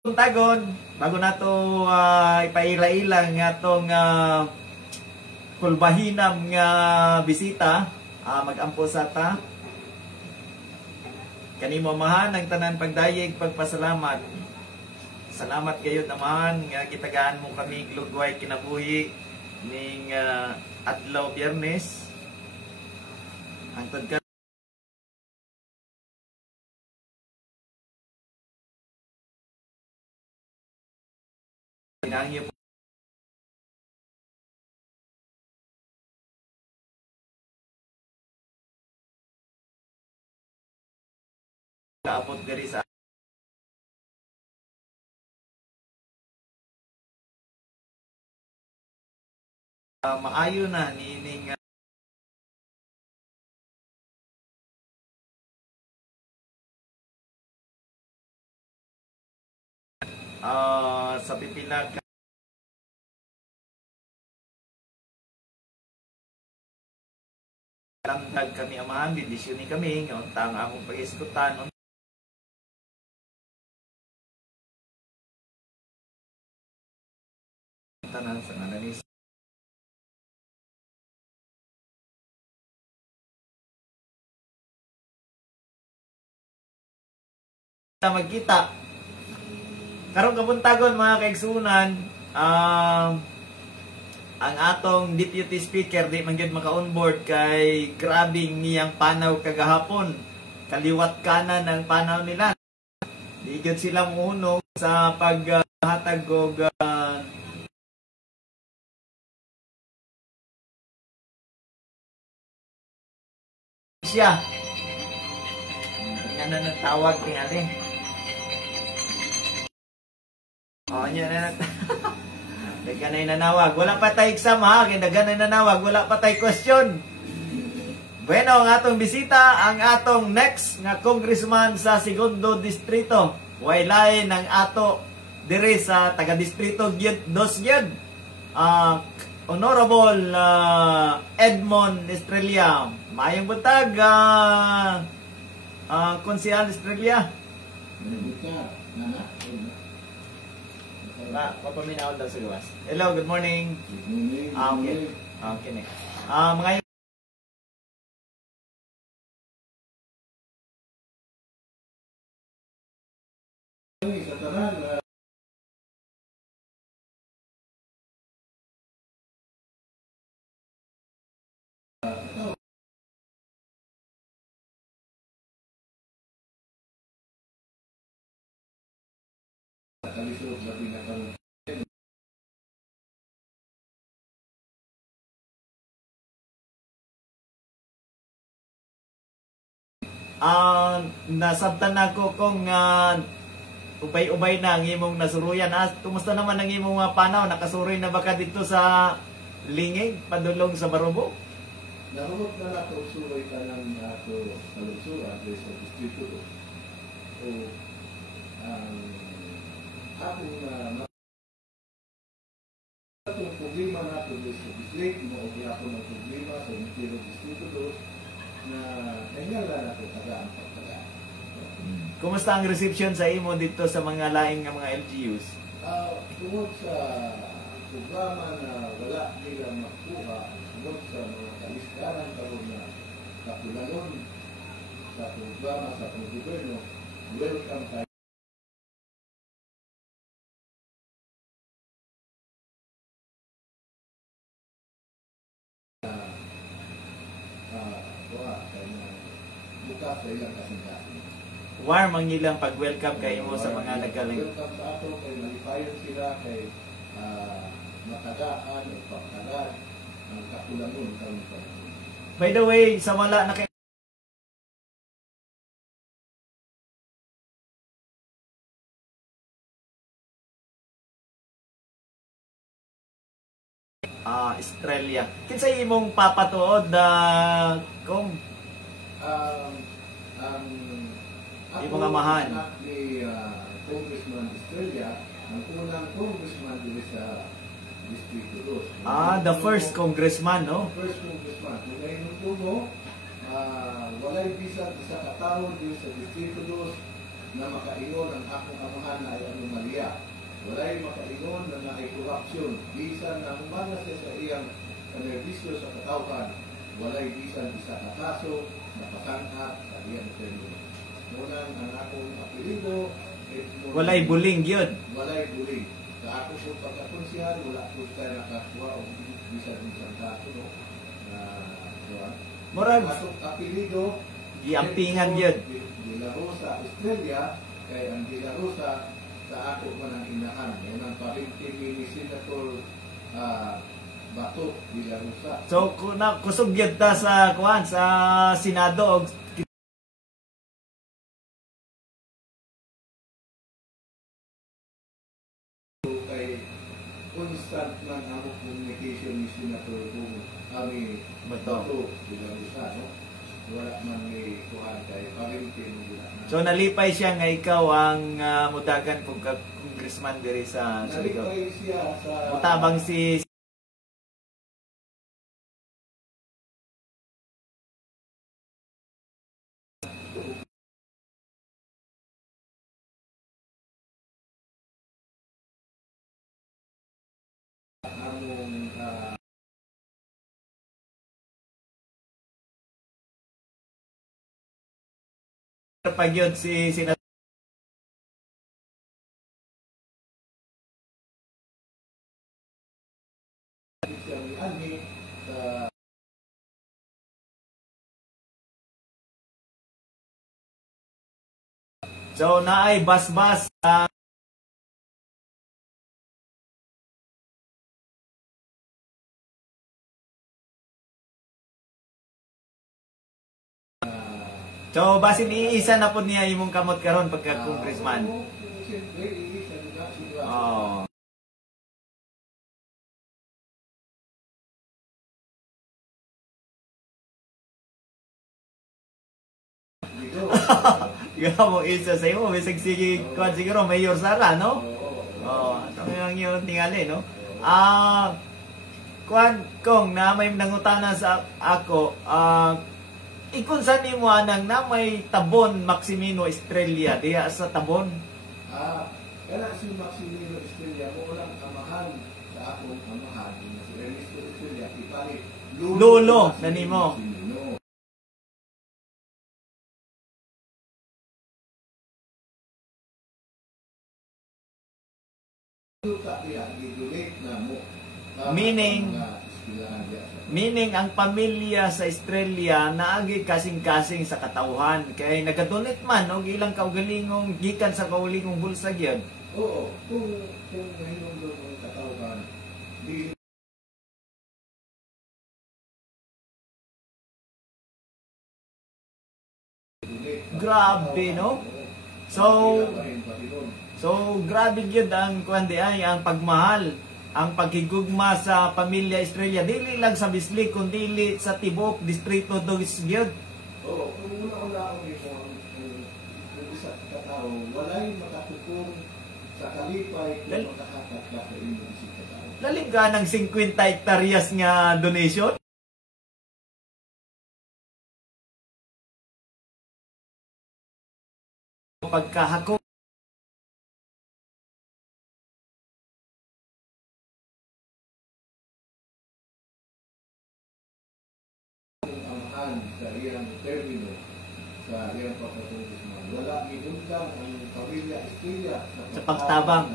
Tagon, bago na to ipaila-ilang nga itong kulbahinam nga bisita, mag-ampo sa ta. Kanimo mahan ang tanan pagdayeg, pagpasalamat. Salamat kayo naman nga kitagaan mo kami glugway kinabuhi ning adlaw Biyernes. Hangtod ka pinangyo po. Kaapot diri sa maayo na nining sa pipila ka lamdag kami amahan, bidisyon ni kami nga untang akong pag-iskutan tanan sa ngananis magkita karong kabuntagon mga kaigsunan. Ang atong deputy speaker di man gyud maka-onboard kay grabing niyang panaw kagahapon, kaliwat kanan ang panaw nila, di gyud sila muno sa paghatag og siya yan na nagtawag tingali. Nya na daganay nanawag, wala pa tay exam ha, kay daganay nanawag, wala pa tay question. Bueno, ang atong bisita, ang atong next nga congressman sa segundo distrito. Waylay ng ato diri sa taga distrito dos gyud. Honorable Edmond Estrella. Mayong buntag Konsehal Estrella. Papaminaw daw sa gawas. Hello, good morning. Good morning. Okay. Okay, next. Mga sa tanan kalisod sa pinakang nasabtan ako kung ubay-ubay na ang imong nasuruyan. Kumusta naman ang imong panaw? Nakasuroy na ba ka dito sa Lingig, padulong sa Barubo? nahurot na nato suroy ka ng ato kalugsuran sa distrito ko. So, akong atong problema nato sa district mo o ako ng problema sa Mintiro Distrito 2 na nangyalan nato tagaan pagtagaan. Kumusta ang reception sa imo dito sa mga laing nga mga LGUs? Tungod sa programa na wala nila makuha, tungod sa mga kaliskaran karon na kapulanon sa programa sa gobyerno, welcome tayo. Bukas sa ilang kasing-kasing. Warm ang ilang pag-welcome kay mo sa mga nagkaling. Welcome sa ato kay malipayon sila kay matagaan o pagtagaan ang kakulangon karon pa. By the way, sa wala na kay Australia. Kinsay imong papatuod na kung ako mga amahan anak ni Congressman Estrella, ang unang congressman dito sa Distrito 2. the first congressman, no? First congressman. Kung ngayon nung tumo, walay bisan sa katao dito sa Distrito 2 na makaingon ang akong amahan na ay anomalya. Walay makaingon na na ay korupsyon. Bisan na humana siya sa iyang kanerbisyo sa katawhan. Walay bisan isa ka kaso na pasanghat sa iyang termino. Munang ang akong apelido, Walay buling yun. walay buling. Sa ako po pagkakonsihan, wala po tayo nakakuha o bisan kaso, no? Murag, Atong apelido, giampingan yun. De La Rosa, Australia, kay ang De La Rosa sa ako man ang inahan. Yan ang parinti ni Senator Bato De La Rosa. So, kusog yun ta sa, kuhan, sa Senado, Kay constant man ang communication ni Senator kung kami Bato. De La Rosa, no? Wala man may kuhan kay parinti mo gila na. So nalipay siya nga ikaw ang mutagan kung congressman diri sa Surigao. Nalipay siya sa... Mutabang si among pag yun si siyang ani sa So naay basbas So basin iisa na po niya imong kamot karon pagka congressman. siyempre, isa na sila. Oh. Dito. Ikaw mo isa sa imo bisag sige kuan siguro Mayor Sara no? Oh, ato yang yung tingali no. Kuan kong na may nangutana sa ako ikon sa nimo anang na may Tabon Maximino Estrella diya sa Tabon. Kaya si Maximino Estrella mo lang amahan sa akong amahan si Ernesto Estrella ipalit Lolo na nimo. Maximino. Suka diya gidulit na mo. Meaning- Iskilahan diya sa Meaning ang pamilya sa Estrella naagi kasing-kasing sa katawhan kay nagadonate man og ilang kaugalingong gikan sa kaulingong bulsa gyud. Oo, kung nahinungdong ang katawhan, di Grabe, no? So grabe gyud ang kuandi ay ang pagmahal, ang paghigugma sa pamilya Estrella dili lang sa Bislig kundi sa tibok distrito Dugis gyud. Oo, kung una-una ako nito, ang isa katao, walay makatukong sa kalipay kung makahatak ka sa inyong isang katao. Lalim ka ng 50 hektaryas nga donation. Pagkahako Amahan sa iyang termino, sa iyang pagkatungkisman. Wala minundang ang pamilya Estrella sa pagtabang.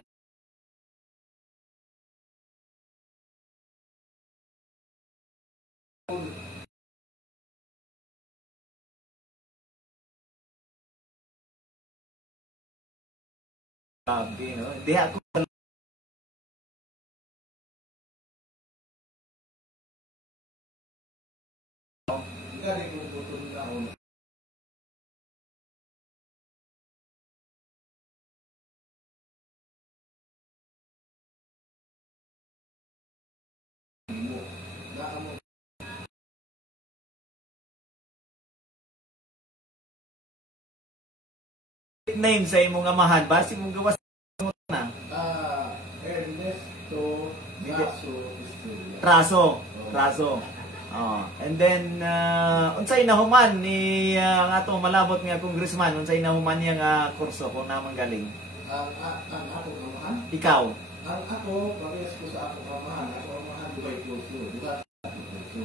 Grabe, no? Di ako Gani kung putong taon, mo, naamo name sa imong amahan basi mong gawas na Ernesto Raso Estrella. Traso. Traso. And then unsay nahuman ni ang atong malabot nga congressman, unsay nahuman niya nga kurso kung naman galing? Ang akong amahan, Ikaw. ang ako, parehas ko sa akong amahan. Akong amahan, dugay kurso. Dugay kurso.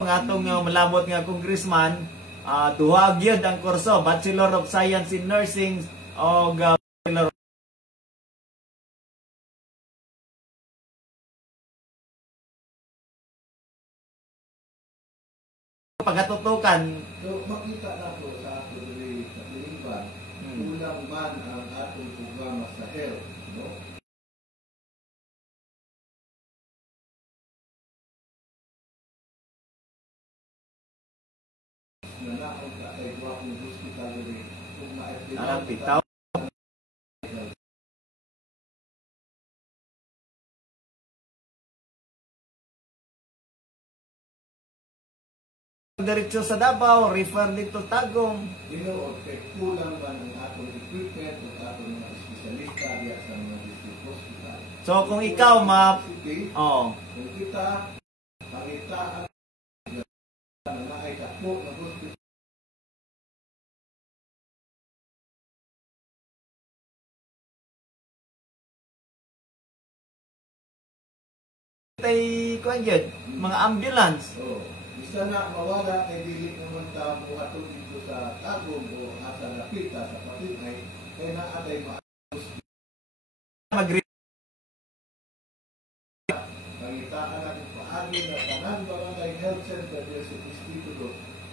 Ang atong malabot nga congressman, duha gyud ang kurso, Bachelor of Science in Nursing o Bachelor pagatutukan. So, makita na po sa atong kapilingan, kulang man ang atong programa sa health. No? Nanaon ka kay Guwapong Hospital rin. Kung Alam bitaw. Diretso sa Davao, refer dito Tagum. Dinood kay kulang man ang atong equipment at atong mga espesyalista diya sa mga district hospital. So kung ikaw Kung kita pangitaan na ay takbo ng hospital. tay kuan gyud, mga ambulance. So, isa na mawala kay dili naman ta mo ato dito sa Tagum o asa Lapita sa Patinay kay naatay pangitaan natin paagi na tanan barangay health center diya sa distrito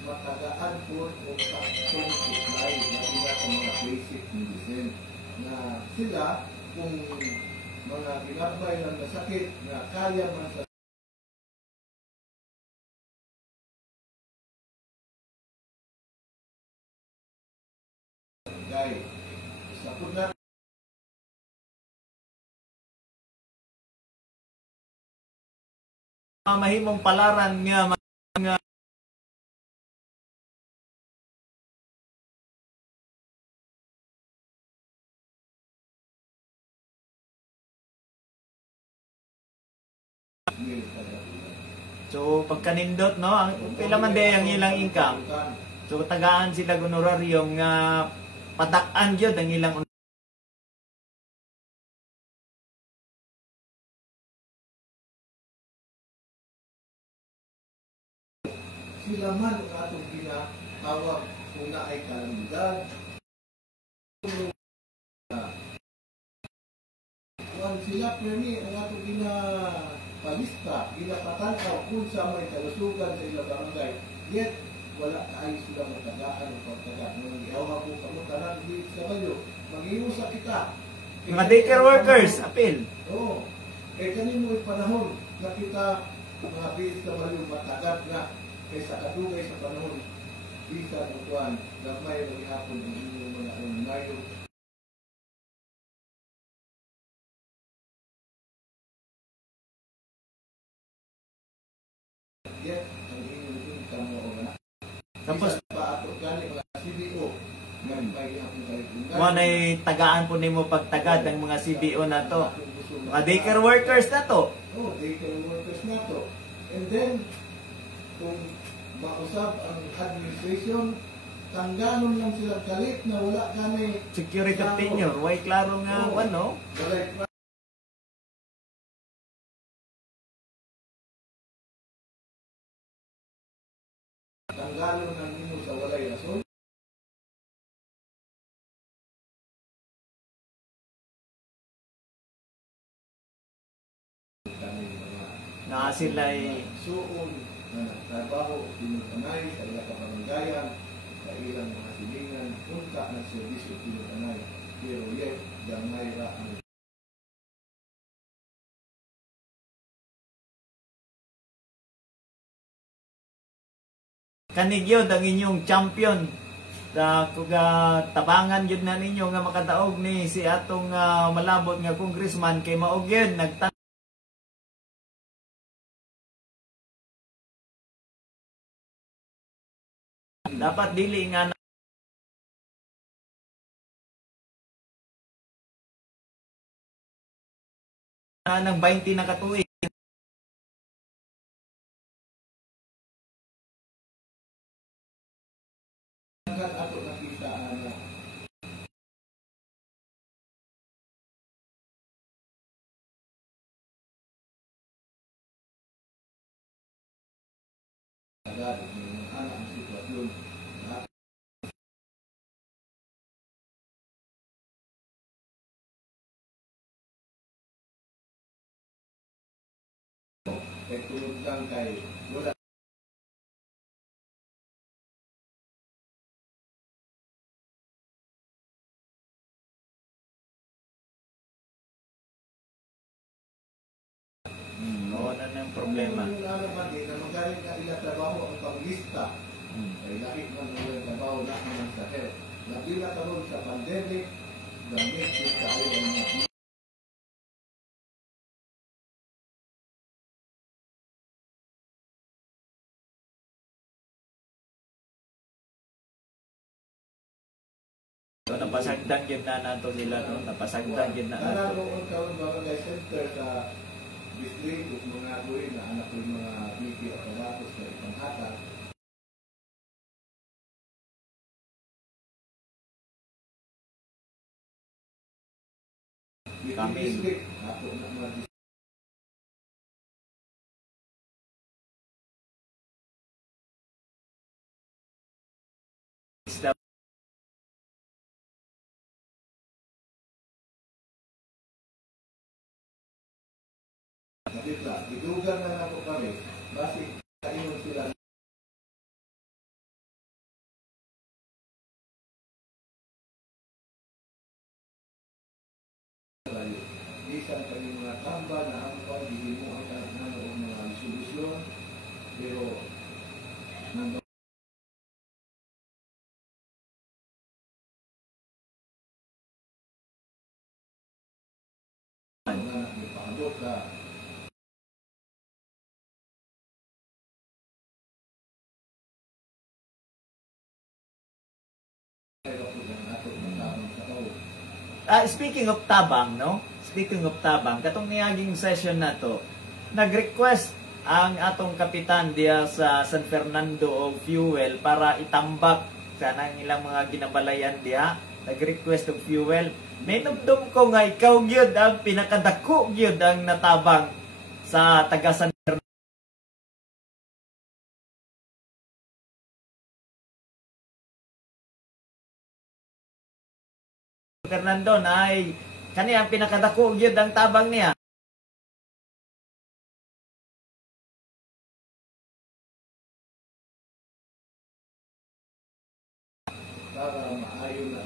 matagaan po o taktong supply na ila sa mga basic medicine na sila kung mga ginabay lang na sakit na kaya man sa gay sa puna mahimong palaran nga mga so pagkanindot no, ang pila man day ang ilang income. So tagaan sila honorarium nga patak-an gyud ang ilang sila man ang atong ginatawag kung na ay kalamidad. Kung sila premi ang atong ginapalista, ginapatanaw kung sa may kalusugan sa ilang barangay. Yet, wala kayo sila magtagaan o pagtagaan. Nung ihawa ko kamutaran, hindi sa kayo. Mag-iusa kita. mga daycare workers, apil. Oo. Kanin mo panahon na kita mga BSW matagat na kaysa kadugay sa panahon bisa ng tuwan na may maghihapon ang inyong mga alumnayo. Yet, ang inyong income mo na. Tapos Pa ato gani mga CBO na may hapon kayo. mo nay tagaan po nimo pagtagad ang mga CBO na to. Mga daycare workers na to. Oh, daycare workers na to. And then, kung mausap ang administration, tangganon lang sila galit na wala kami Security tenure, way klaro nga ano. balay tangganon ng nimo sa walay rason. Na sila ay Suon na nagtrabaho, pinutanay sa ilang kaparangayan, sa ilang mga silingan, punta ng servisyo pinutanay. Pero yet, gamay ra ang kanigyod ang inyong champion. Kuga tabangan yun na ninyo nga makadaog ni si atong malabot nga congressman kay maog yun dapat dili nga ng 20 na katuig. Ato nakita na agad ng anak ang sitwasyon. Kaya tulog lang kay wala. Wala na yung problema. Yung naman din na magaling ka ila trabaho ang paglista. Ay lahat man ang trabaho na naman sa health. Nabila ka ron sa pandemic, gamit yung tayo ang mga So, napasagdan yun na nato nila, no? Napasagdan yun na nato. Nanaroon ka ron barangay center sa district kung mga buhay na anak ko yung mga BP o kalatos na ipanghatag. Kami. District, ako na mga Isda- district. Idugan na ako kami. Basi, kaingon sila. Isang kami mga tamba na ang pag-ibig mo ang kanang o mga solusyon. Pero, nandun na nagpaabot ka. Pero kung ang ato ng tamang sa tao, Speaking of tabang, no? Speaking of tabang, katong niyaging session na to, nag-request ang atong kapitan diya sa San Fernando og fuel para itambak kanang ilang mga ginabalayan diha. Nag-request og fuel. Minumdum ko nga ikaw gyud ang pinakadako gyud ang natabang sa taga San Fernando ay kani ang pinakadako gyud ang tabang niya. para maayo na.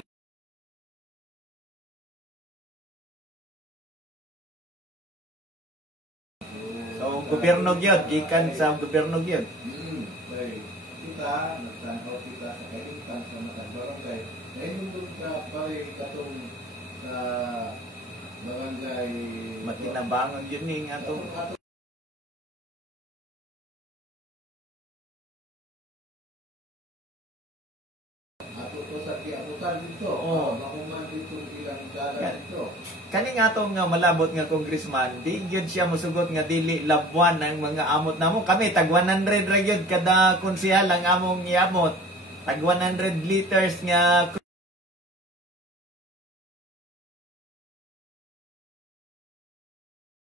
So gobyerno gyud gikan sa gobyerno gyud. Kay kita, nagtanaw kita sa kaintan sa matang barangay. Kaya nung sa pare katong sa barangay Matinabangon gyud ning atong ato to sa kiabutan dito. Oo. Mahuman dito ilang dalan dito. kani nga atong nga malabot nga congressman, di gyud siya mosugot nga dili labwan ang mga amot namo. Kami tag 100 ra gyud kada konsehal ang among iamot. Tag 100 liters nga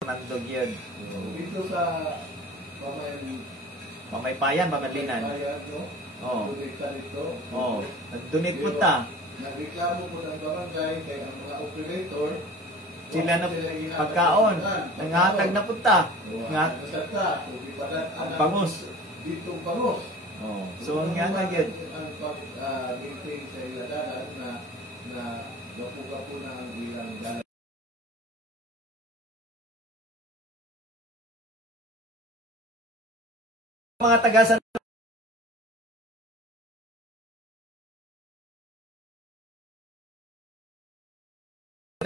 nandog yun. Dito sa pamayan Pamaypayan, pamalinan. bayan, no? Oo. Donate dito. Oh, nag-donate po ta. Nagreklamo po ng barangay kay ang mga operator Sila na pagkaon. Nangatag na punta. Nga ang bangus. Dito bangus. Oh, so nga na gyud. Ang pag-meeting sa iladanan na gapu-gapu na ang ilang dalan. Mga taga San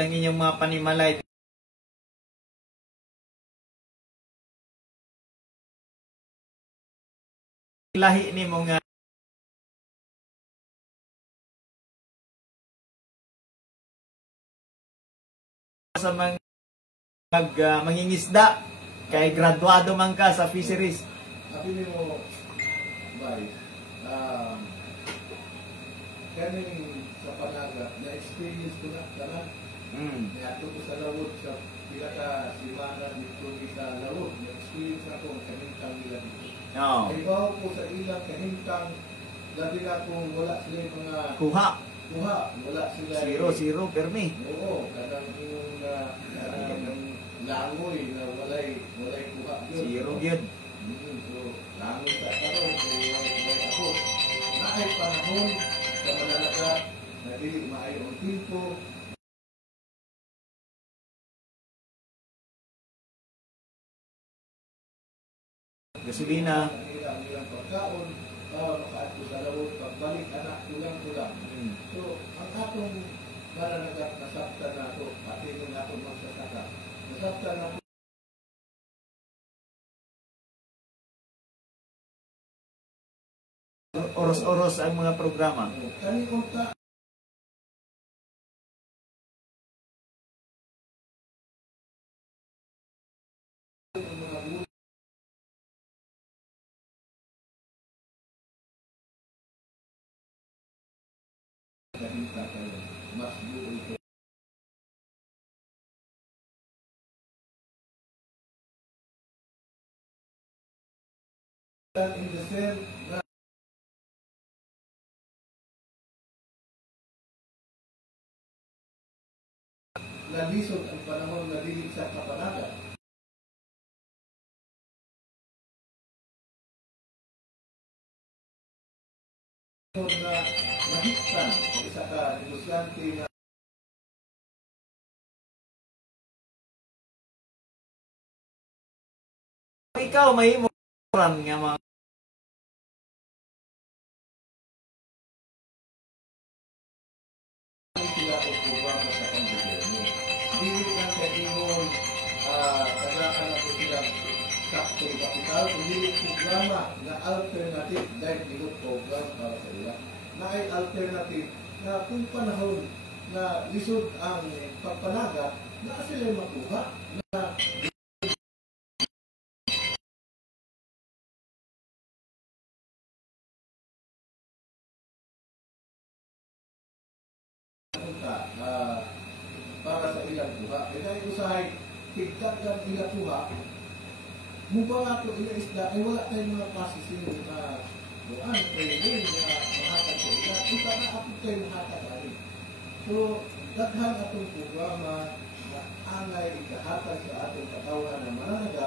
ang inyong mga panimalay. Lahi ni mo nga sa mga mangingisda kay graduado man ka sa fisheries. Sabi mo, Vice, kaning sa Panaga, na-experience ko na tanan. Nato ko sa lawod sa pila ka simana dito sa lawod. Na-experience ako ang kahintang nila dito. Ibaw ko sa ilang kahintang, labi na kung wala sila mga Kuha, wala sila 0-0 permi. Oo, kadang yung langoy na walay kuha yun. 0 yun. So, langoy sa karon, so walay ako. Naay panahon sa manalaga, na dili maayo ang timpo. Gasolina. Ang ilang pagkaon, makaat ko sa lawod, pagbalik anak, kulang. So, ang atong manalaga, nasabta na ito, pati yung atong magsasaka. Nasabta na ito. Oros-oros ang mga programa. Kani unta mas buo ito. In the cell na lisod ang panahon na dili sa kapanaga. Na mahigtan ng isa ka negosyante na Ikaw may moran nga mga sila o programa sa panggobyerno. Dili lang sa ingon kailangan na po silang capital capital, dili programa na alternative dahil ingot program para sa ila. Na ay alternative na kung panahon na lisod ang pagpanagat, na sila makuha na para sa ilang buha. Kaya dahil usahay, tigdagan ilang buha, mukha nga ito ilang isda, ay wala tayong mga pasising na doon, pwede na mahatag sa ilang. Ito na ako tayo mahatag rin. So, daghan atong programa na angay ikahatag sa atong katawan na mananaga,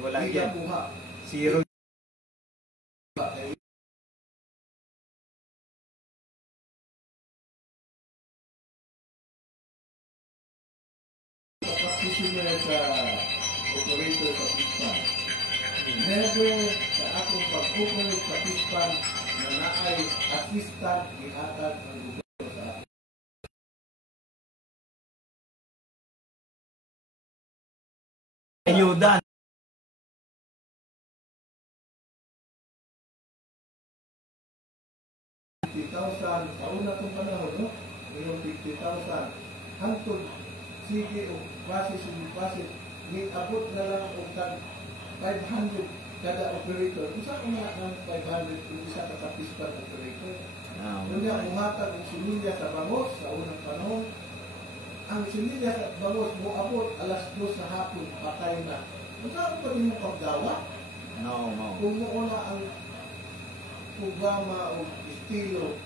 wala yan. buha. 0. Practitioner sa operator sa Pispan. Never sa akong pag-operate sa Pispan na naay assistant ihatag ang gobyerno sa akin. Ayuda. 50,000 sa una kong panahon, no? Mayroong 50,000. Hantod, sige o base, abot na lang o 500 kada operator. Kung saan nga ng 500 kung isa ka kapispan operator? Kaya umatag ang similya sa bangos sa unang panahon. Ang similya sa bangos mo abot alas 2 sa hapon, patay na. Kung saan pa rin mo paggawa? No. Kung muna ang programa o estilo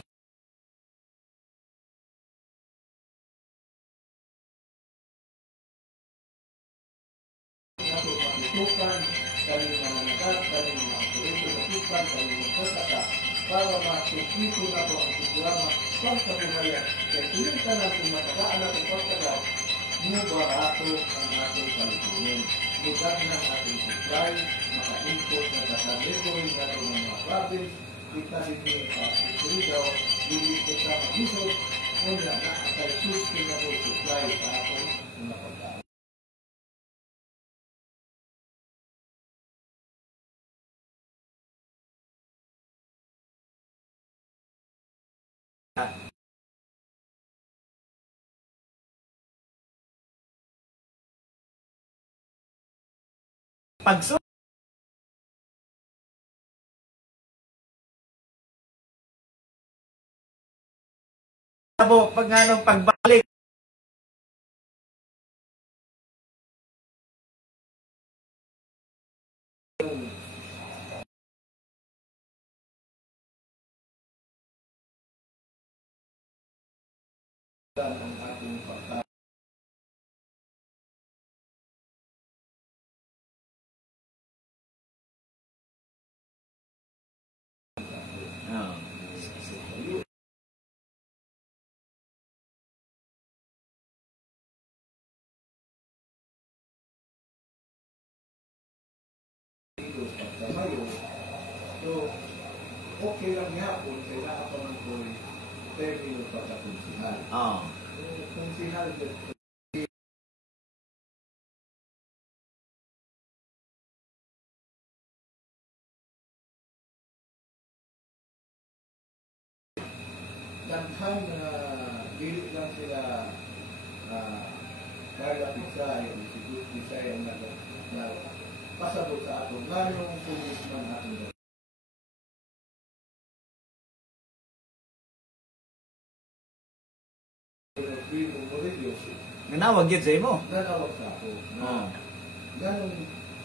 nato pagtutukan kami na managat, kami na operator na tukan, kami magsasaka para matuklito na po ang programa pang kabuhayan. Kaya tuloy ka na kung matagaan na kung pagkagat, mo barato ang ating kalitunin. Mudag ng ating supply, maka-import na kasabigoy na ng mga province, kita rin sa Surigao, hindi kita mag-isod, una na at sustainable supply sa ating mga pagkain. pagsu pag anong pagbalik ang ating pagkain. So, okay lang yapon, kailangan pa man ko'y termino pa sa konsihal. Konsihal, daghan na dili lang sila kaya pisay, sigut pisay ang pasabot sa ato. Ngayong pumisman ato. nanawag yun sa imo. Nanawag sa ako. Ganong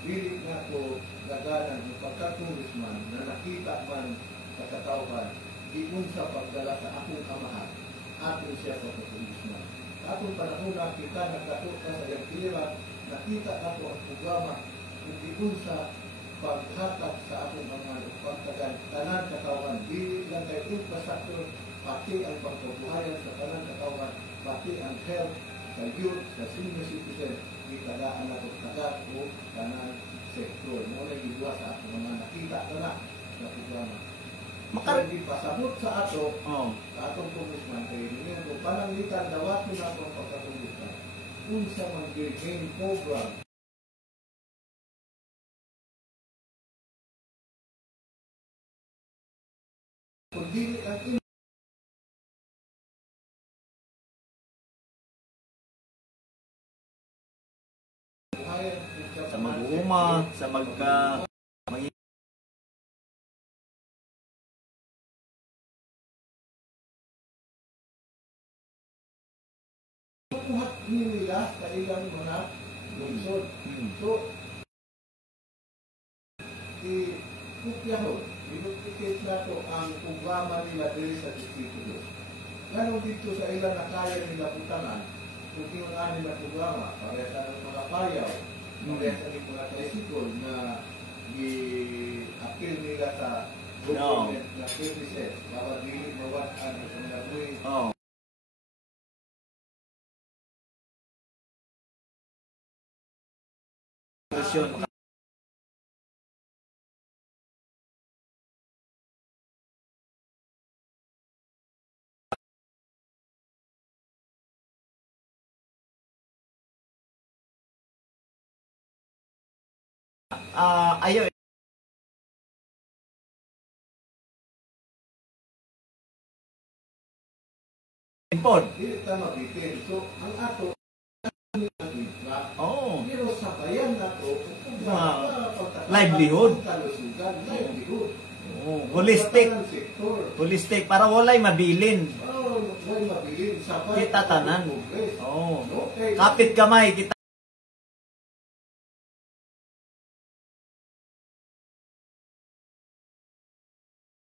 dili nga ko naganan ng pagkatulisman na nakita man sa katawhan iyon sa pagdala sa akong amahan atin siya sa pagtulisman. Atong panahon na kita nagkatuta sa Yagtira, nakita ako ang programa kung iyon sa paghatag sa akong amahan o pagtagan tanan katawhan. Dili lang kay infrastructure, pati ang pagkabuhayan sa tanan katawhan, pati ang health sa youth, sa senior citizen, itagaan na ito tagat o tanan sektor. Muna yung iwa sa ato mga nakita na sa programa. So, hindi pasabot sa ato, sa atong congressman, kaya hindi ito pananglitan, dawat mo na ito ang pagkatungutan. Kung sa mag-gain program, kung dili ang sa mag-uuma, sa kuhat nila sa ilang mga lungsod. So, i-kupyahon, i-duplicate na ito ang programa nila dito sa distrito. Ganun dito sa ilang nakaya nila putanan, kung iunanin na programa, parehas ng mga payaw, parehas ng mga tricycle na i-appeal nila sa government na services, bawat dili mawatan sa mga buhay. Ayaw import. Dili ta mabitin. So, ang ato pero sa bayan na ito, livelihood. Holistic. Holistic. Para walay mabilin. Walay mabilin. Kita tanan. Kapit kamay. Kita.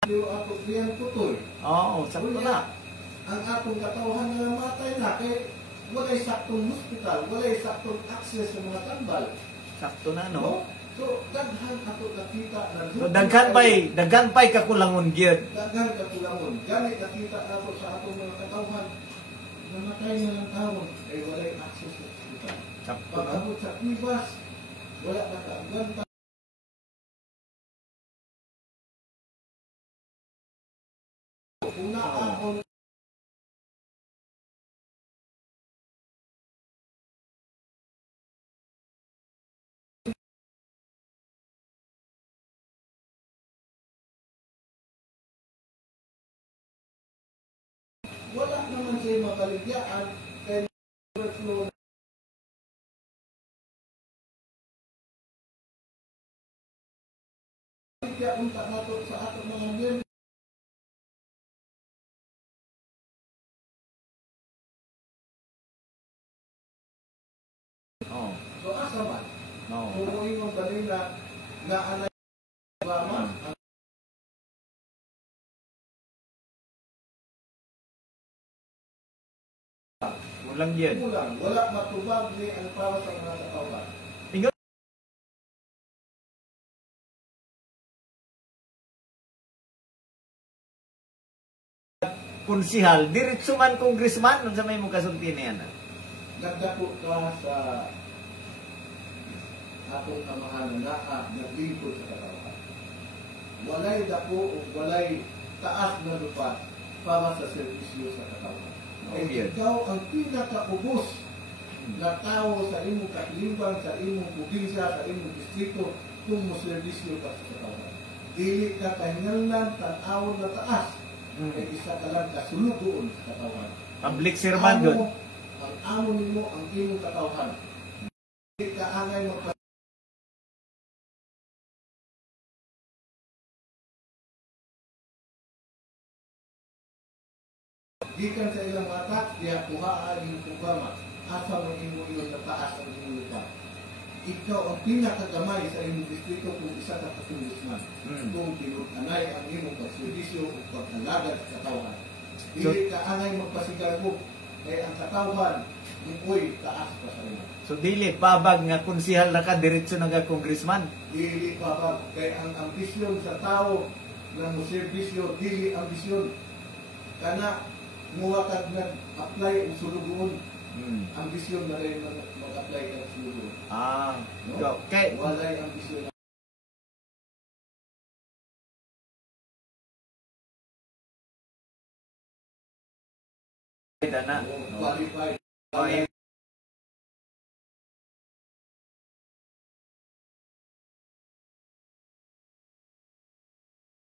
Ako diyan tutoy. Sakto na. Ang atong katawhan nga matay na kay walay saktong hospital, walay saktong access sa mga tambal. Sakto na, no? So, daghan ato nakita na so, daghan pay kakulangon gyud. Daghan kakulangon. Gani nakita nato sa atong mga katawhan namatay na ng tao ay walay access sa hospital. Sakto na. Pag-abot sa Pibas, wala na kaagwanta. Kung naahon wala naman siya makaligyan kaya unta nato sa ato mga biyernes. Oh. So asa man? No. Kung ingon ba nila na anay programa, Kulang yun. kulang, wala matubag ni ang para sa mga katawan. Konsihal, diretso man congressman, sa may mong kasulti na yan. Nagdako ka sa atong kamahanan na naglingkod sa katawan. Walay dako o walay taas na lupa para sa serbisyo sa katawan. Oh, Kaya yeah. ikaw ang pinakaubos na tao sa imong katilingban, sa imong probinsya, sa imong distrito, kung mo serbisyo ka sa katawan. Dili ka kahingalan, tanawon na taas. Kaya isa ka lang kasulog doon sa katawan. Public servant doon. Ang amo nimo ang imong katawan. Dili ka angay magpa gikan sa ilang mata, kaya kuhaan yung programa. Asa mo imo iyon na taas ang imong lupa. Ikaw ang pinakagamay sa imong distrito kung isa ka congressman. Kung tinut-anay ang imong pagservisyo o pag-alagad sa katawan. Dili ka angay magpasigarbo kaya ang katawan imoy taas pa sa imo. So dili pabag nga konsihal na ka diretso na ka congressman. Dili pa kaya ang ambisyon sa tao na mo serbisyo dili ambisyon. Kana muha kag nag-apply ang sulugon. Ambisyon na rin mag-apply ka sa sulugon. No? Kay Walay ambisyon. na. Qualified. Okay.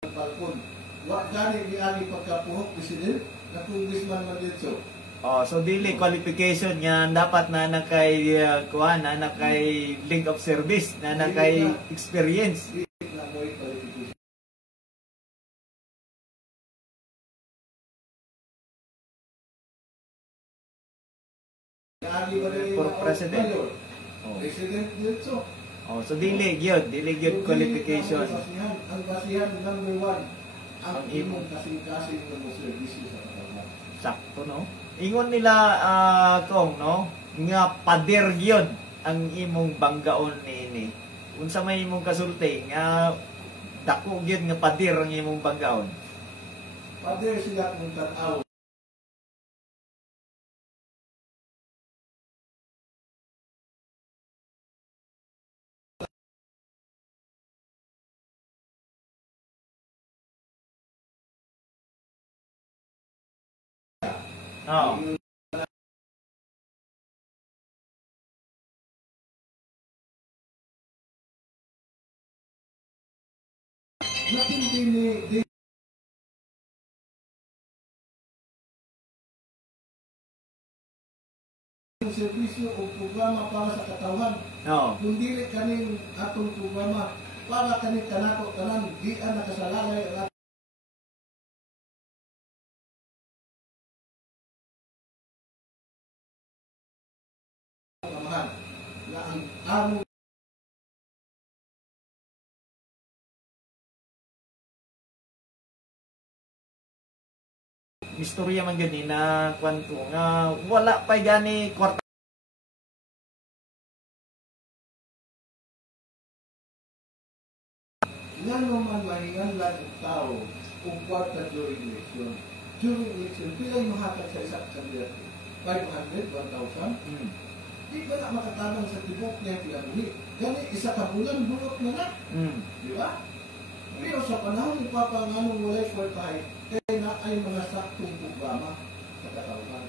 Palpon. Wa gani ni ani pagkapuhok president na congressman man dito. Oh, so dili qualification nga dapat na nakay kuan na nakay link of service na nakay experience. Dili na mo'y qualification. Ani ba rin For president. Oh. President dito. Oh, so dili gyud qualification. Ang basihan number 1 ang imong kasing-kasing ng serbisyo sa katawan. Sakto no. Ingon nila kong no nga pader gyud ang imong banggaon niini. Unsa may imong kasulti nga dako gyud nga pader ang imong banggaon. Pader sila kung tanaw. Oh. Napindi ni serbisyo o programa para sa katawan. No. Kung dili kaning atong programa para kaning kanato tanan di ang nakasalalay ang amahan na ang among Istorya man gyud ni na kwanto nga wala pa gani kwarta. ngano man mahinganlan ang tao kung kwarta during election. During election, pila'y mahatag sa isang kandidato? 500, 1,000? Di ba na makatabang sa tibok niya pinamuli? Gani, isa ka bulan, bulot na na. Di ba? Pero sa panahon ni Papa nganong walay kwartahay, kaya na ay mga saktong programa sa katawan.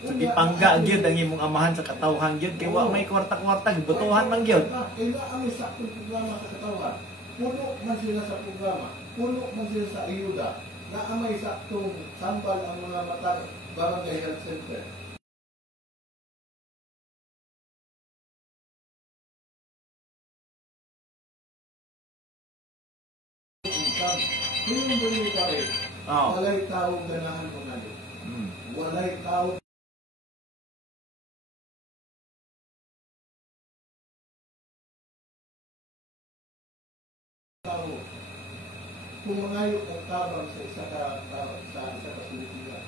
So ipangga gyud ang imong amahan sa katawhan gyud kay wa may kwarta-kwarta butuhan man gyud. Kaya na ang may saktong programa sa katawan. Puno man sila sa programa, puno man sila sa ayuda, na ang may saktong sambal ang mga mata barangay health center. Ngayon ba yung pare? Oh. Walay tao ganahan mo nga. Walay tao. Kung mangayo ang tabang sa isa ka Pilipinas.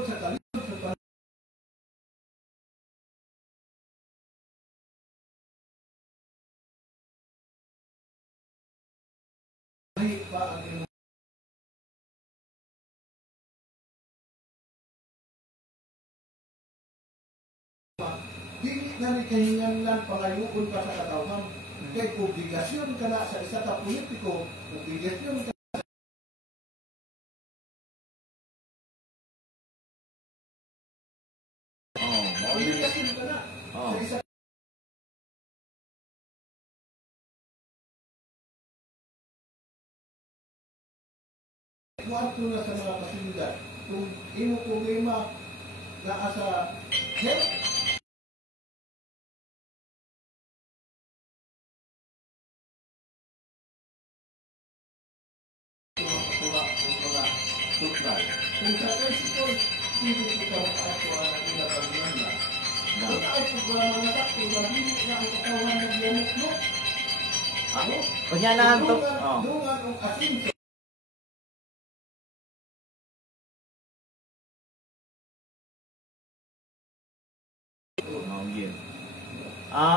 Sa kalibot sa kahit pa ang iyong dili na rin kahingan lang pangayuon pa sa katawhan. Kaya obligasyon ka na sa isa ka politiko, obligasyon ka obligasyon ka na sa isa kwarto na sa mga pasilidad. Kung imo problema na sa health, kung sa tricycle, hindi ito ang kakuha ng ilapagyan na. Kung ay programa na sa kung mabili na ang katawan ng limit mo, ano? Kunya na ito. Dungan ang asin sa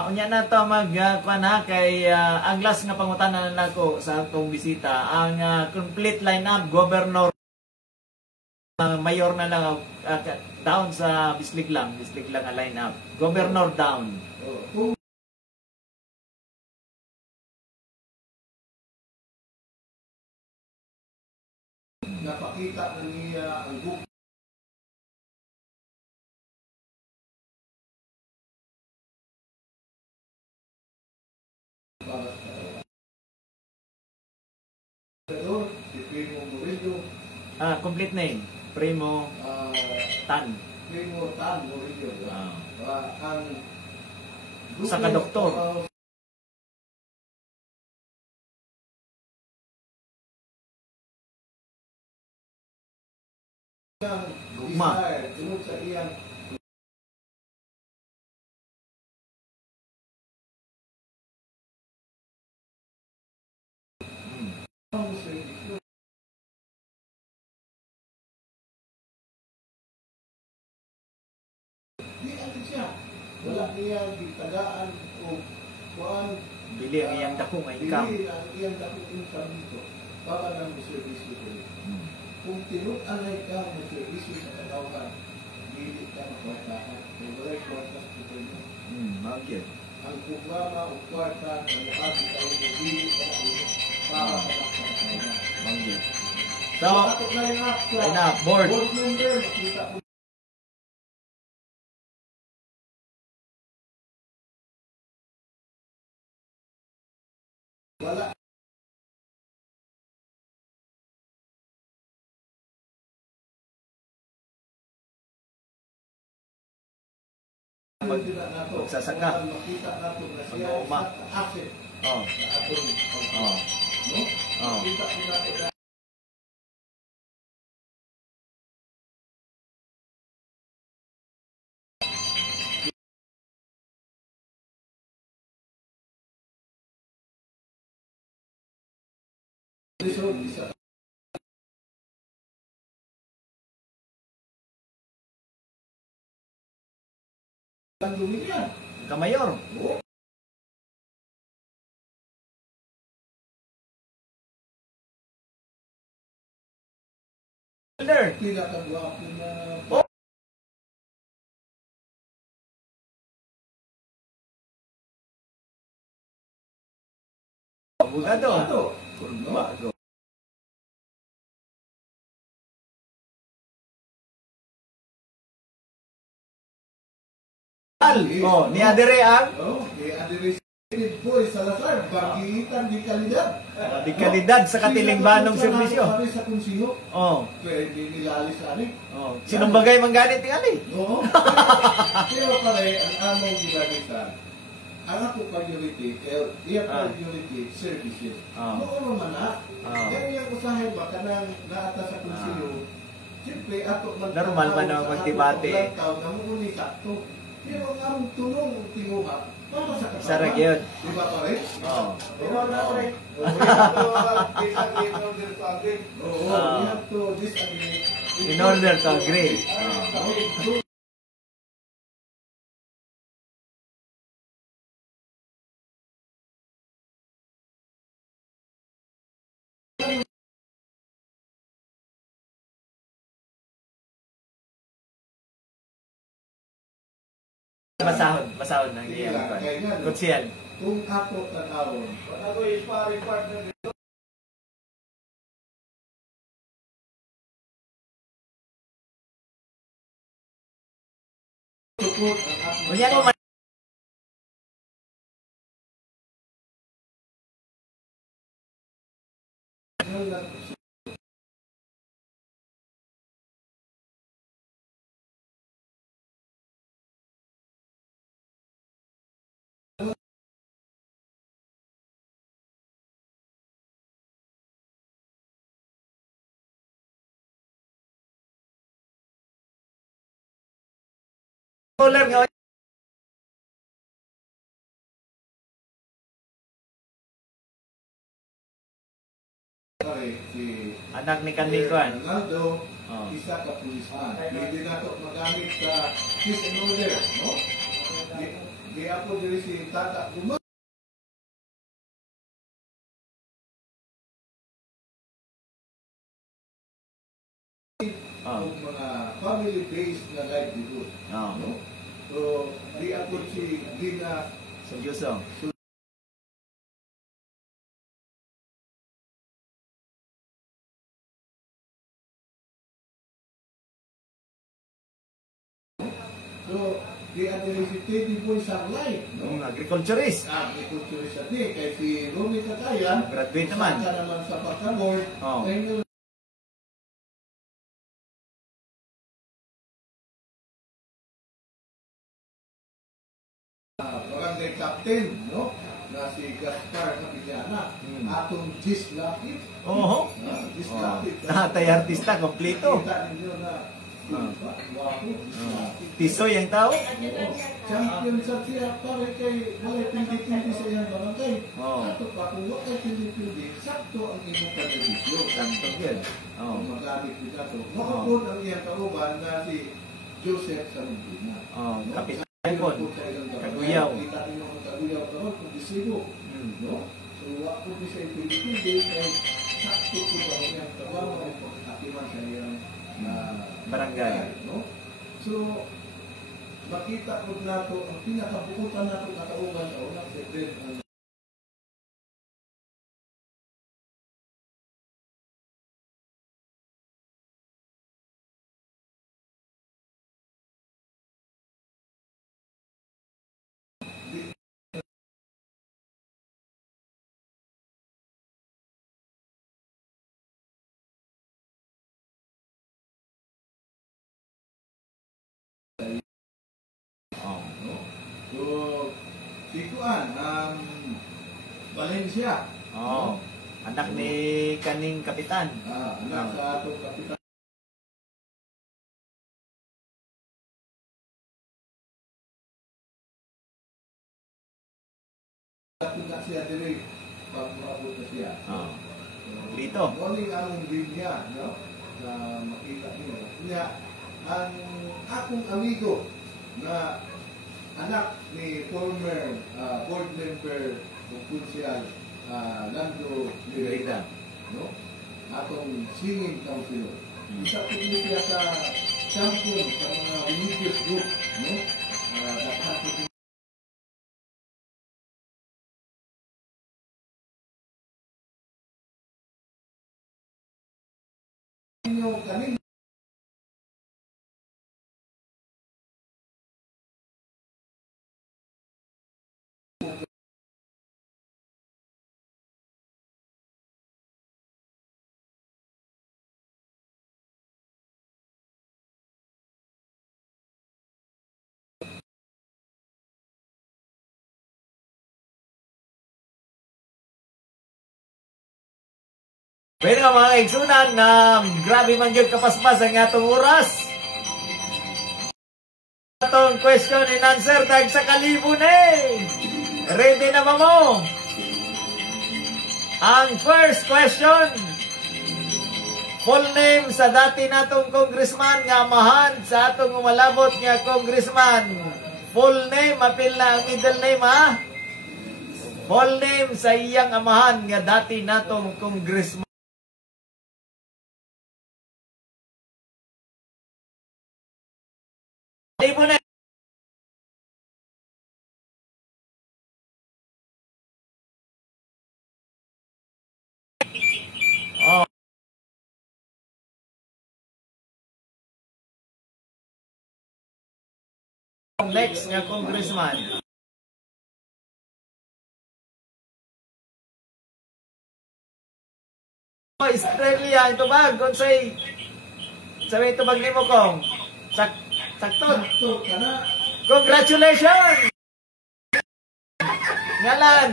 unya na to kuan ha kay ang last nga pangutanan nako sa atong bisita ang complete lineup governor mayor na lang down sa Bislig lang ang lineup governor down. Napakita na niya ang book si Primo Murillo. Complete name Primo Tan. Primo Tan Murillo. Ang sa ka-doktor. Gugma. Tunod sa iyang wala niyang ditagaan o kuan Bili ang iyang dako nga income. Bili ang iyang dako income dito para lang sa servisyo ko. Kung tinut-anay ka ng servisyo sa katawhan, bili ka ng kwartahan. May walay kwarta sa ito niyo. Bagay. Ang programa o kwarta na nakasi tayo na bili ka ng ulo para sa katawhan. Bagay. So, line up, board. Board member, makita po. Wala. Magsasaka. Makita nato na siya asset. Oh. No? Makita po natin na isa. Ang lumiyan. Kamayor. Oo. Pila ka gwapo na Abogado. Kurma. Oh, ni adere ang Ni adere Boy Salazar, bagitan di kalidad. Di kalidad sa katilingbanong serbisyo. Sabi sa konsiho. Oh. Pwede nilalis ani. Oh. Sinong bagay mangganit tingali? Oo. Pero pare, ang among ginamitan, ang ako priority, iya priority, services. Noon naman na, kaya yung usahin ba, kanang naata sa konsilyo, siyempre, ato normal man ang magdebate. Na muli sakto. Pero ang among tulong, tinguha, para sa kasama. Sarap yun. Di ba pa rin? Oo. Pero na rin. We have to disagree. In order to agree. Masahod ng iyang konsyel. Kung ako tanawon, ako is sparring partner dito. Support ang aking Kunyan mo man. Caller nga. si Anak ni Kanlikuan. Ronaldo, isa ka pulisman. Hindi na ito magamit sa his and order, no? Di ako diri si Tata Guma. Ang mga family-based na livelihood, no? So, di ako si Gina Seryoso. So, di ako si Teddy Boy Sarlay, no? Agriculturist. Agriculturist at kay si Romy Katayan, Graduate naman. Saka naman sa pagka-board, barangay captain, no? Na si Gaspar Capillana, atong Gis Lapid. Oo. Gis Lapid. Natay artista, kompleto. Kita ninyo na Tisoy ang tao? champion sa siya para kay wala pindi-pindi sa iyang barangay. Ato pa, kung wala pindi-pindi, sakto ang imong pagkabisyo. Sakto yun. Magamit kita to. Makapod ang iyang kauban na si Joseph Sarundina. Kapitan po. Kaguyaw. Kita ninyo ang kaguyaw karon kung disigo. No? So, wala po sa pindi-pindi kay sakto po ba ang iyang kawawa ang pagkakatiman sa iyang barangay. No? So, makita po nato ang pinakabukutan nato na kauban sa unang secret ang So, sikuan, Valencia. Anak ni kaning kapitan. Anak sa atong kapitan. Kapag siya dili, pag-maabot na siya. Dito. Morning ang linya, no? Na makita niyo. Kanya, ang akong amigo na anak ni former board member of Kunsyal Lando Liberida, no? Atong singing councilor. Isa po niya sa champion sa mga religious group, no? Kami Pwede nga mga igsunan na grabe man yun kapaspas ang atong oras. Atong question and answer tag sa kalibon eh. Ready na ba mo? Ang first question. Full name sa dati natong congressman nga amahan sa atong umalabot nga congressman. Full name, apil na ang middle name ha? Full name sa iyang amahan nga dati natong congressman. Ibo na. Oh. Next nga congressman. Australia, ito ba? Gonsay, sabi ito bag mo kong. Sakton. Congratulations! Ngalan?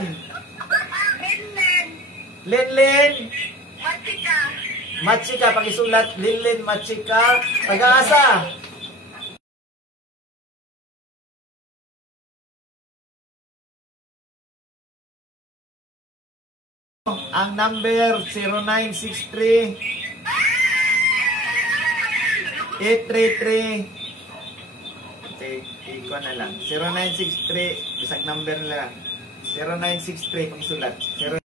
Linlin. Machika, pag-isulat. Linlin Machika. Pag-aasa. Ang number 0963 833 iko na lang 0963 isang number na lang 0963 pang sulat 0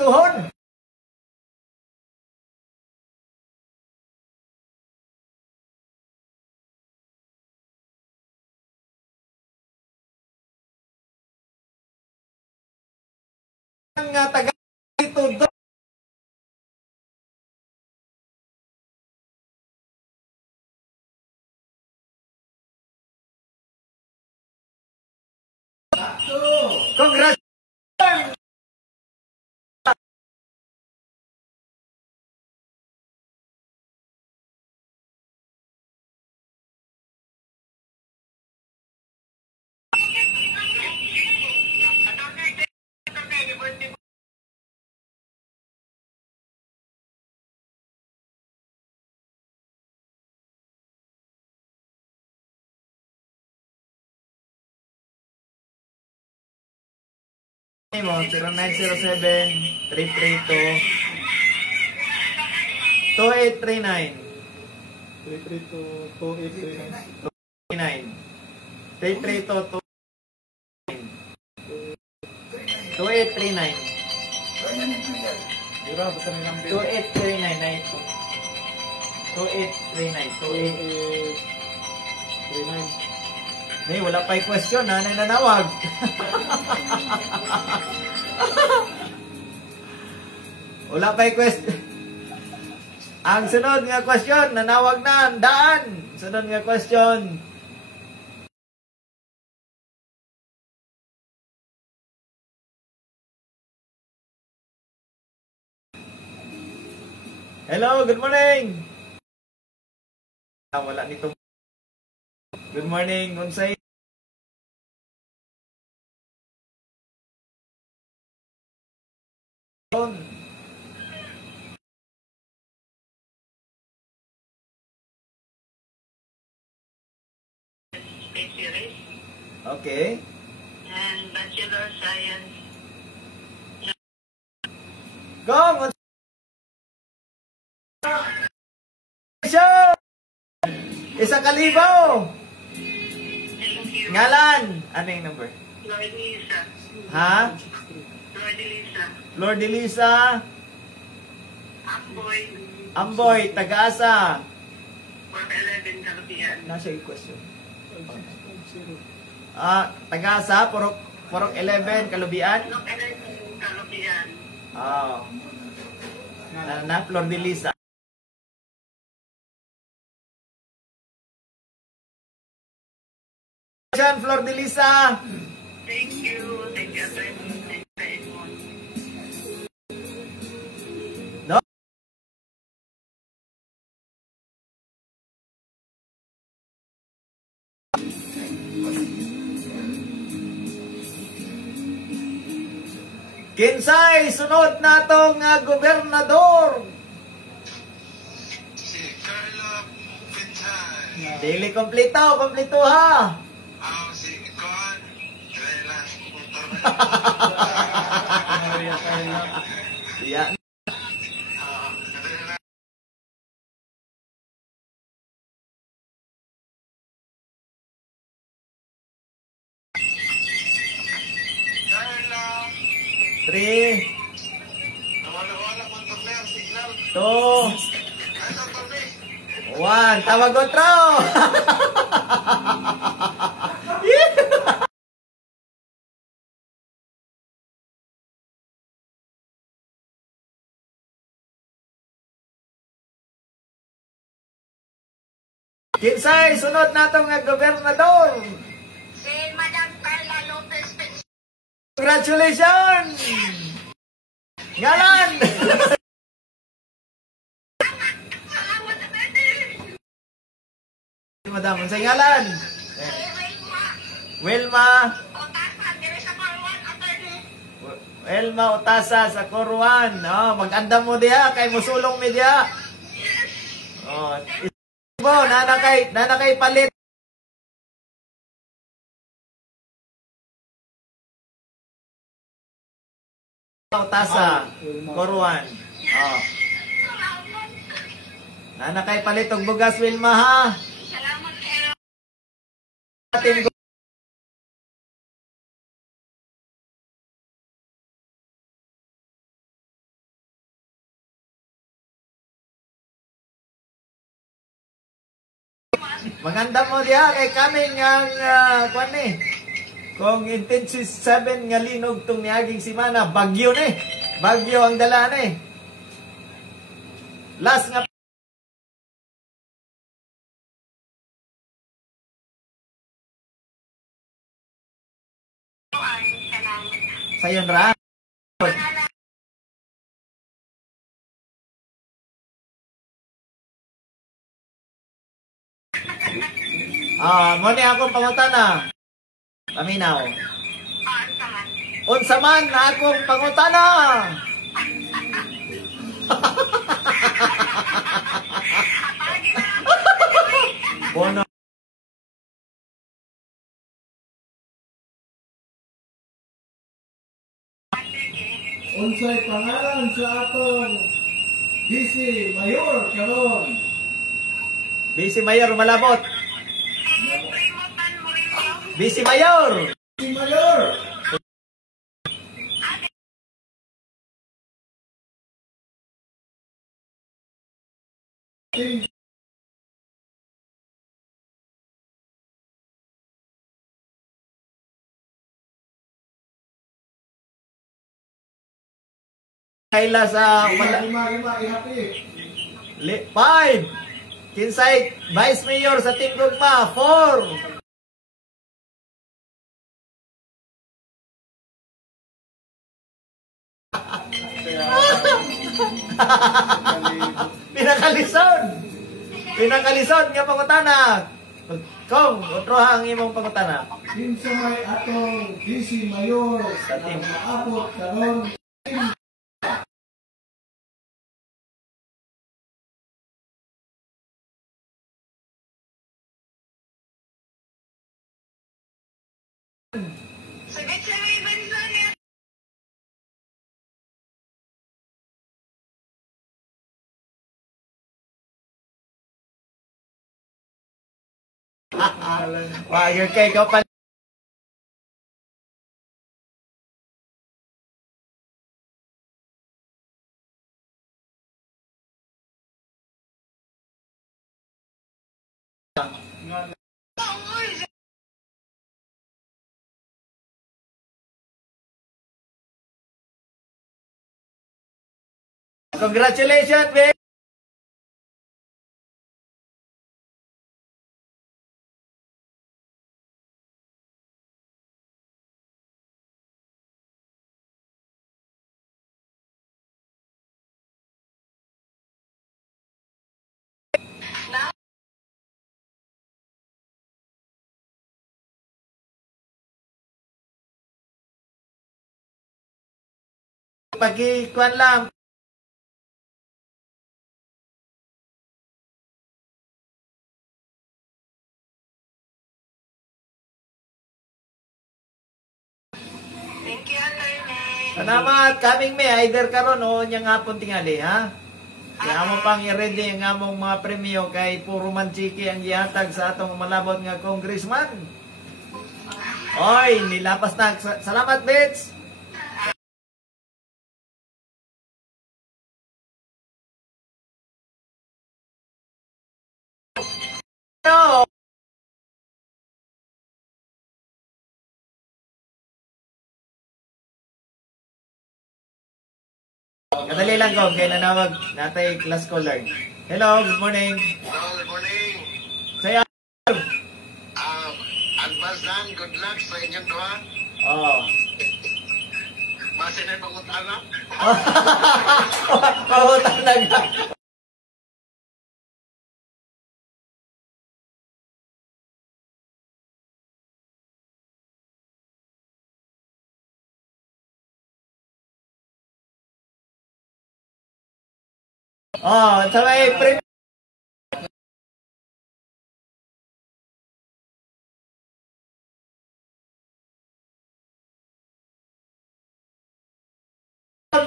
tuhon. Ang taga ito do. Congrats. Mo 0907 332 2839 332 2839 Diba, basta may number 2839 2839 Hey, wala pa yung question ha, nananawag. Wala pa yung question. Ang sunod nga question, nanawag na, daan. Sunod nga question. Hello, good morning. Wala nito. Good morning, Unsay. Okay. And Bachelor of Science. Go! Show! Isang kalibo! Ngalan! Ano yung number? Lord Lisa. Ha? Lord Lisa. Lord Elisa. Amboy. Amboy, Tagaasa. 411 Kalupian. Nasa yung question. Tagaasa, Purok 11, Kalubian. 11 Kalupian. Na Lord Elisa. Congratulations, Flor de Lisa. Thank you. Thank you very much. No? Kinsay, sunod na itong gobernador. Si Carla Pinchay. Dili kompleto ha. Si Con. Kailan. Yan. Carla. 3, Nawala-wala kung torneo ang signal. 2, Ay, sa torneo. 1. Tawag otro. Kinsay, sunod na itong gobernador. Si Madam Carla Lopez. Congratulations! Ngalan! Salamat sa pwede. Madam, unsay ngalan? Wilma. Otasa, dire sa Parwan, attorney. Wilma Otasa sa Coruan. Oh, mag-andam mo diha kay musulong mi diha. Oh, ibo nanakay palit. Otasa, Coruan. Oh. Nanakay palit og bugas, Wilma ha. Salamat kayo. Ating maganda mo diha kay kaming ang kuan ni. Kung intensive 7 nga linog tong niaging semana, bagyo ni. Bagyo ang dala ni. Last nga sayon ra. Mo ni akong pangutana. Paminaw. Unsa man na akong pangutana? Bono. Unsay pangalan sa atong Vice Mayor karon? Bisi Mayor malabot. Bisi Mayor. Vice Mayor. Kaila sa Lima, ihati. 5. Kinsay Vice Mayor sa Team Gugma 4. Pinakalisod. Pinakalisod nga pangutana. Kong, otro ang imong pangutana. Kinsa may atong Vice Mayor Sa na team. maabot karon Sagit sa Raven Zone. Wag kay ko pa. Congratulations, babe. pakikuan lang. Thank you, attorney. Salamat, kaming may either karon o nya hapon tingali, ha? Kaya mo pang i-ready ang among mga premyo kay puro man chiki ang gihatag sa atong malabot nga congressman. Oy, nilapas na. Salamat, Bits. No. Kadali lang ko, kaya nanawag natay class caller. Hello, good morning. Hello, good morning. Saya. Advance lang, good luck sa inyong dua. Oh. Masin na pag-utana. Pautang na nga. Oh, sabay premyo.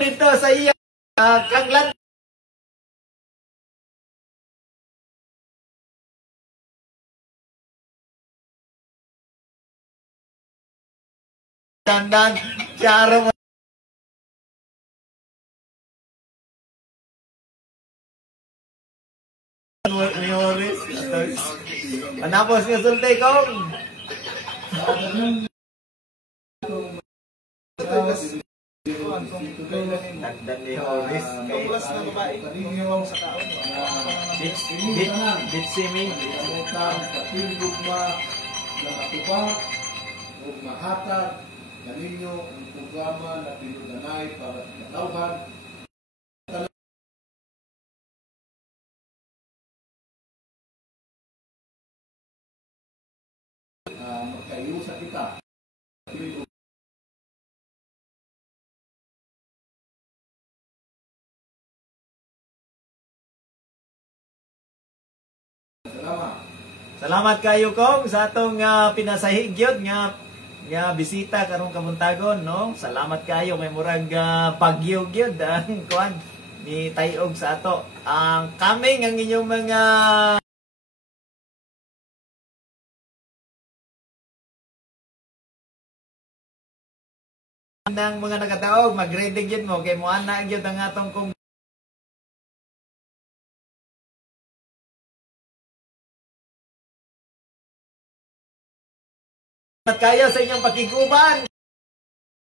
Dito sa iya kaglan dandan charong memories manapos nga sultay kong dandan memories kay Plus na babae. Kanino sa taon. bit siming Ang katindugma na atubang o mahatag kaninyo ang programa na pinudanay para sa katawhan. Magkaiusa kita. Salamat. salamat kayo kong sa atong pinasahig gyud nga bisita karong kabuntagon, no? Salamat kayo kay murag bagyo gyud ang kuan ni Tayog sa ato. Ang coming ang inyong mga ng mga nakataog, mag-ready gyud mo kay mo ana gyud ang atong kong kayo sa inyong pakiguban.